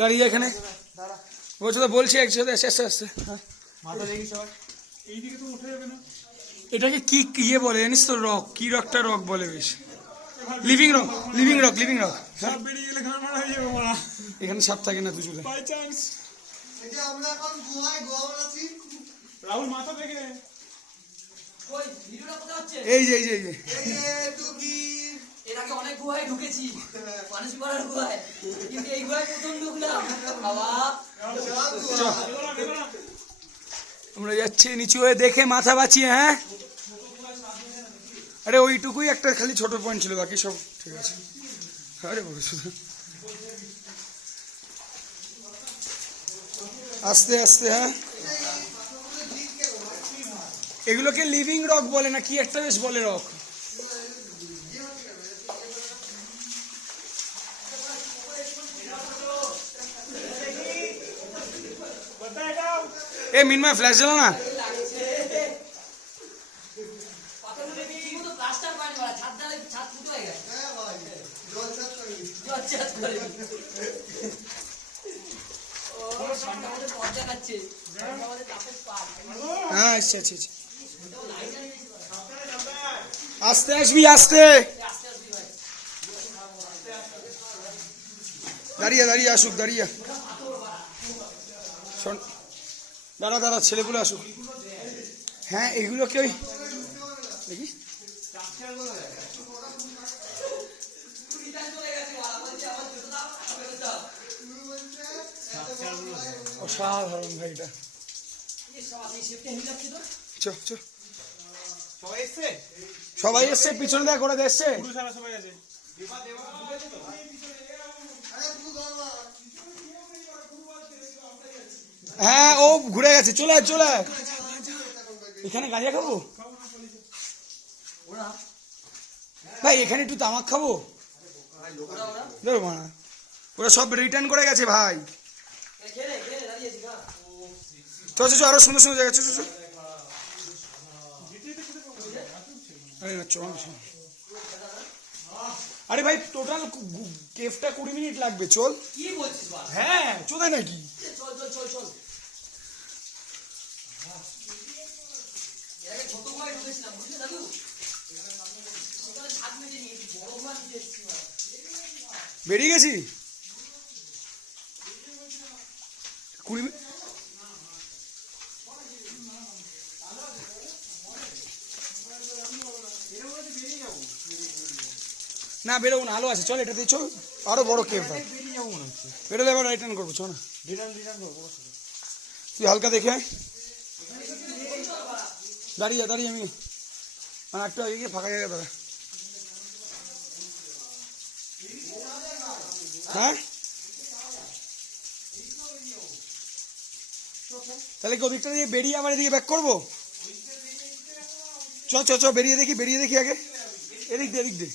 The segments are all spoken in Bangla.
দাঁড়িয়ে এখানে বলছো তো, বলছি একসাথে আস্তে আস্তে। মাথা দেখি সবার এইদিকে তো উঠে যাবে না। এটাকে কি ইয়ে বলে জানিস তো? রক, কি রকটা রক বলে বেশ? Living rock, living rock, living rock. সব বেরিয়ে গেলে ঘাড় মারা হয়ে যাবে মারা। এখানে সাপ থাকে না দুজনে। বাই চান্স আমরা এখন গোয়া বানাচ্ছি। রাহুল মাথা দেখে ওই ভিডিওটা কোথায় হচ্ছে? এই যে এই যে এই যে এর আগে অনেক গুহায় ঢুকেছি, মানুষ পাড়ার গুহায়, কিন্তু এই গুহায় প্রথম ঢুকলাম। বাবা আমরা যাচ্ছি নিচু হয়ে, দেখে মাথা বাঁচিয়ে। হ্যাঁ, আরে ওইটুকুই একটা খালি ছোট পয়েন্ট ছিল, বাকি সব ঠিক আছে। আরে বাবা, শুধু আস্তে আস্তে। হ্যাঁ, এগুলোকে লিভিং রক বলে না কি একটা বেশ বলে রক। এ মিনময় ফ্ল্যাশ জ্বালা না। প্লাস্টার পানি মারা, ছাদ ঢালে ছাদ ফুটো হয়ে গেছে। মজা খাচ্ছে। হ্যাঁ, আচ্ছা আচ্ছা আচ্ছা, আস্তে আসবি, আস্তে। দাঁড়িয়ে দাঁড়িয়ে আসুক, দাঁড়িয়ে শোন, দাঁড়া দাঁড়া, ছেলেগুলো আসুক। হ্যাঁ, এগুলোকে ওই দেখি অসাধারণ ভাই এটা। সবাই এসছে, পিছনে দেখ ওরা দেখছে। সবাই আছে। হ্যাঁ, ও ঘুরে গেছে, চলে আয় চলে আয়। এখানে গাঁজা খাবো ভাই, এখানে একটু তামাক খাবো। ওরা সব রিটার্ন করে গেছে ভাই। চল চল, আরো সুন্দর সুন্দর জায়গা। চল চল। আরে ভাই, টোটাল কেফটা 20 মিনিট লাগবে। চল। কি বলছিস? হ্যাঁ, চোদায় নাকি? চল চল চল চল। এর আগে ছোট গুহায় ঢুকেছিলাম, বুঝলি দাদু? সেখানে 7 মিনিটে নিয়েছি, বড় গুহা নিতে এসেছি। বেরিয়ে গেছি 20 মিনিট। না বেরোবো না, আলো আছে। চল, এটাতে চল, আরো বড় কেভ ভাই। বেরোলে এবার রিটার্ন করবো। চল না, রিটার্ন করবো। তুই হালকা দেখে দাঁড়িয়ে দাঁড়িয়ে। আমি একটা এগিয়ে ফাঁকা জায়গা দাঁড়া। হ্যাঁ, তাহলে কি ওদিকটা দিয়ে বেরিয়ে আবার এদিকে ব্যাক করবো? চ চ চ, বেরিয়ে দেখি আগে। এদিক দিয়ে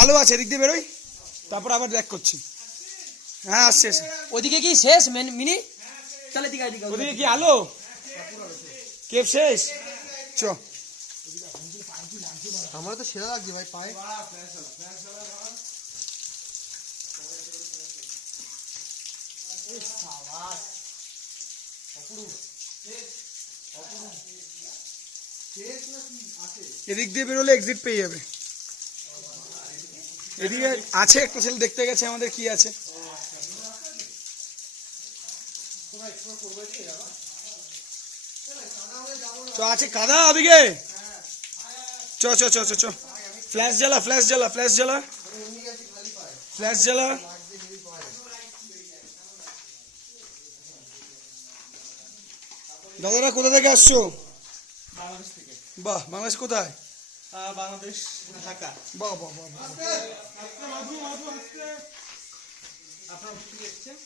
আলো আছে, এদিক দিয়ে বেরোই, তারপর আবার ব্যাক করছি। হ্যাঁ, আসছে। ওদিকে কি শেষ মিনি? তাহলে দিকে ওদিকে কি আলো? কেভ শেষ। চ, আমার তো সেরা লাগছে ভাই পায়ে। এদিক দিয়ে বেরোলে এক্সিট পেয়ে যাবে। এদিকে আছে একটা ছেলে, দেখতে গেছে আমাদের কি আছে। চ, আছে কাদা ওদিকে। চ চ চ চ চ, ফ্ল্যাশ জ্বালা, ফ্ল্যাশ জ্বালা, ফ্ল্যাশ জ্বালা, ফ্ল্যাশ জ্বালা। দাদারা কোথা থেকে আসছো? বাংলাদেশ থেকে। বাহ, বাংলাদেশ কোথায়? বাংলাদেশ, ঢাকা। বাহ বাহ বাহ।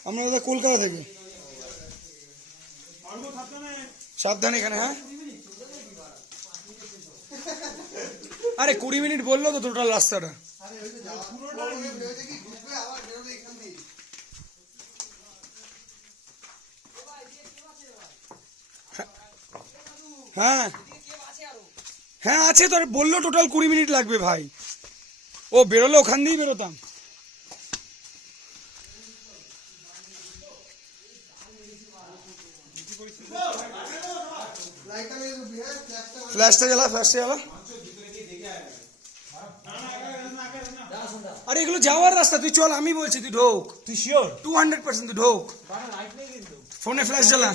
আমরা দাদা কলকাতা থেকে। সাবধানে এখানে। হ্যাঁ, আরে 20 মিনিট বললো তো টোটাল রাস্তাটা। আরে ওই যে যাওয়া পুরোটা ভেবেছে কি ঢুকবে আবার বেরোবে এখান দিয়ে। হ্যাঁ হ্যাঁ আছে তো, বললো টোটাল 20 মিনিট লাগবে ভাই। ও বেরোলে ওখান দিয়েই বেরোতাম। লাইটটা মেরে দিবি হ্যাঁ ফ্ল্যাশটা জ্বালা, ফ্ল্যাশটা জ্বালা। আরে এগুলো যাওয়ার রাস্তা, তুই চল, আমি বলছি তুই ঢোক। তুই শিওর? 200% তুই ঢোক। লাইট নেই কিন্তু। ফোনে ফ্ল্যাশ জ্বালা।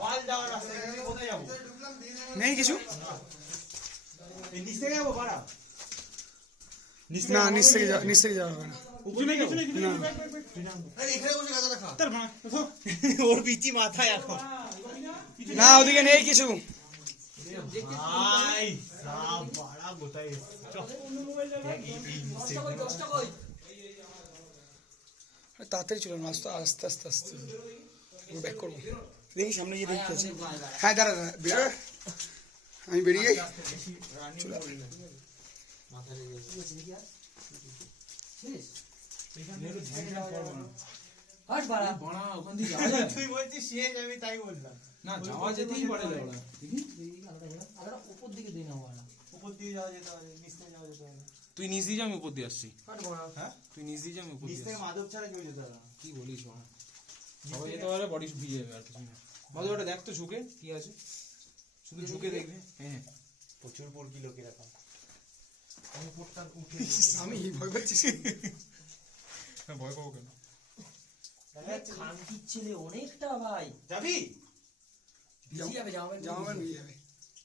বাল যাওয়ার রাস্তা কোথায় যাবো? নেই কিছু এই নিচ থেকে যাবো পাড়া? না, নিচ থেকে যাওয়া হবে না। আরে এখানে বসে গাঁজাটা খা। ওর পিচি মাথায় এখন। না ওদিকে নেই কিছু। ভাই সাব বাড়া গোটাই তাড়াতাড়ি চলো না, আস্তে আস্তে আস্তে আস্তে ব্যাক করবো। দেখি সামনে গিয়ে দেখতে আছে। হ্যাঁ দাঁড়া দাঁড়া, বেরো, আমি বেরিয়ে যাই। চলে আয়। হাট বাড়া ওখান দিয়ে যাওয়া যায় তুই বলছিস শেষ, আমি তাই বললাম। না যাওয়া যেতেই পারে ওরা। আলাদা উপর দিকে দিই না বাড়া উপর দিয়ে যাওয়া যেতে পারে, নিচ থেকে যাওয়া যেতে পারে। তুই নিজ দিয়ে যা, আমি উপর দিয়ে আসছি। হাট বাড়া হ্যাঁ, তুই নিজ দিয়ে যা, আমি উপর নিচ দিয়ে থেকে আসছি। মাধব ছাড়া কেউ যেতে পারে না। কি বলিস বাবা? সবাই যেতে পারে, বডি ভিজে যাবে আর কিছু না। বাজু ওটা দেখ তো ঝুঁকে কি আছে, শুধু ঝুঁকে দেখবে। হ্যাঁ হ্যাঁ, প্রচুর পড়কি লোক এরকম। আমি উপরটা উঠে আমি ভয় পাচ্ছি। ভয় পাবো কেন? খানকির ছেলে অনেকটা ভাই যাবি? ভিজে যাবে জামা জামা প্যান্ট ভিজে যাবে।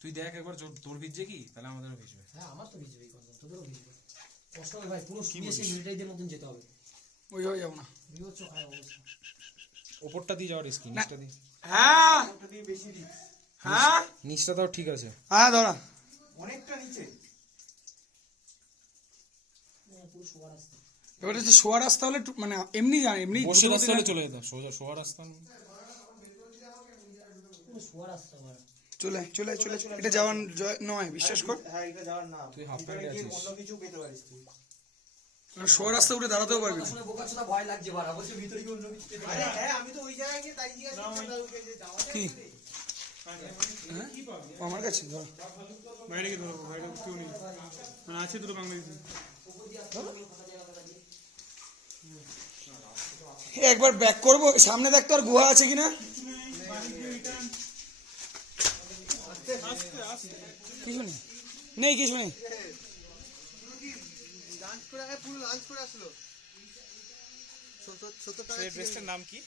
তুই দেখ একবার, তোর ভিজছে কি, তাহলে আমাদেরও ভিজবে। হ্যাঁ আমার তো ভিজবে কনফার্ম, তোদেরও ভিজবে। কষ্ট হবে ভাই, পুরো শুয়ে সেই মিলিটারিদের মতন যেতে হবে। ওইভাবে যাবো না। বিভৎস খায় অবস্থা। ওপরটা দিয়ে যাওয়ার রিস্কি, নিচটা দিয়ে। হ্যাঁ ওটা দিয়ে বেশি রিস্ক। হ্যাঁ নিচটা তাও ঠিক আছে। হ্যাঁ দাঁড়া। অনেকটা নিচে। পুরো শোয়ার রাস্তা। এবার হচ্ছে শোয়া রাস্তা হলে মানে এমনি জান, এমনি বসে রাস্তা হলে চলে যেতাম, সোজা শোয়ার রাস্তা না। পুরো শোয়ার রাস্তা ভাই। চলে চলে চলে চলে। এটা যাওয়ার নয়, বিশ্বাস কর। হ্যাঁ, এটা যাওয়ার না। তুই হাফ ভিতরে প্যান্টে গিয়ে আছিস। অন্য কিছু পেতে পারিস তুই। শোয়া রাস্তা উঠে দাঁড়াতেও পারবি না। শুনে বোকা চোদা ভয় লাগছে বাড়া, বলছে ভিতরে কি অন্য কিছু পেতে আরে পারে? হ্যাঁ, আমি তো ওই জায়গায় গিয়ে তাই জিজ্ঞাসা করলাম দাদুকে যে যাওয়া যায় কি? কি? হ্যাঁ ও আমার কাছে ধর। বাইরে গিয়ে ধরবো, বাইরে কেউ নেই। মানে আছে দুটো বাংলাদেশি। একবার ব্যাক করবো, সামনে দেখতো আর গুহা আছে কিনা। কিছু নেই, নেই কিছু নেই। লাঞ্চ করে আগে পুরো লাঞ্চ করে আসলো 70 টাকা। এই ড্রেসটার নাম কি?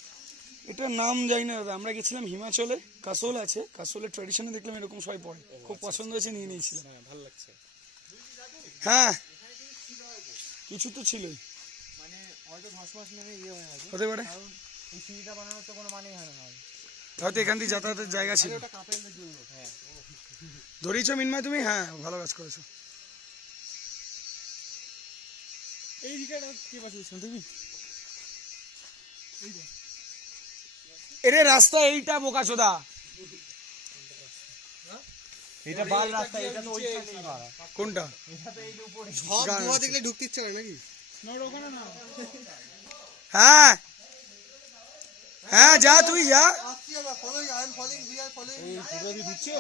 এটার নাম জানি না দাদা, আমরা গেছিলাম হিমাচলে, কাসোল আছে, কাসোলের ট্র্যাডিশনে দেখলাম এরকম সবাই পড়ে, খুব পছন্দ হয়েছে, নিয়ে নিয়েছিলাম। ভালো লাগছে। হ্যাঁ কিছু তো ছিলই, মানে হয়তো ধস মাস নেমে ইয়ে হয়ে গেছে। হতে পারে, কারণ এই সিঁড়িটা বানানোর তো কোনো মানেই হয় না। হয়তো এখান থেকে যাতায়াতের জায়গা ছিল। ওটা কাপেলদের জন্য। হ্যাঁ, ধরিয়েছো মিনময় তুমি? হ্যাঁ ভালো কাজ করেছো। এই দিকটা কে বাঁচিয়েছ তুমি? এরে রাস্তা এইটা বোকাচোদা। এটা বাল রাস্তা, এটা তো ওইখানেই মারা। কোনটা? এটা তো এই যে উপরে। সব গোয়া দেখলে ঢুকতে ইচ্ছে করে নাকি? না ওখানে না। হ্যাঁ হ্যাঁ যা, তুই যা। আসছি আমরা, following, I am following, we are following. এই ফুটো দিয়ে ঢুকছো?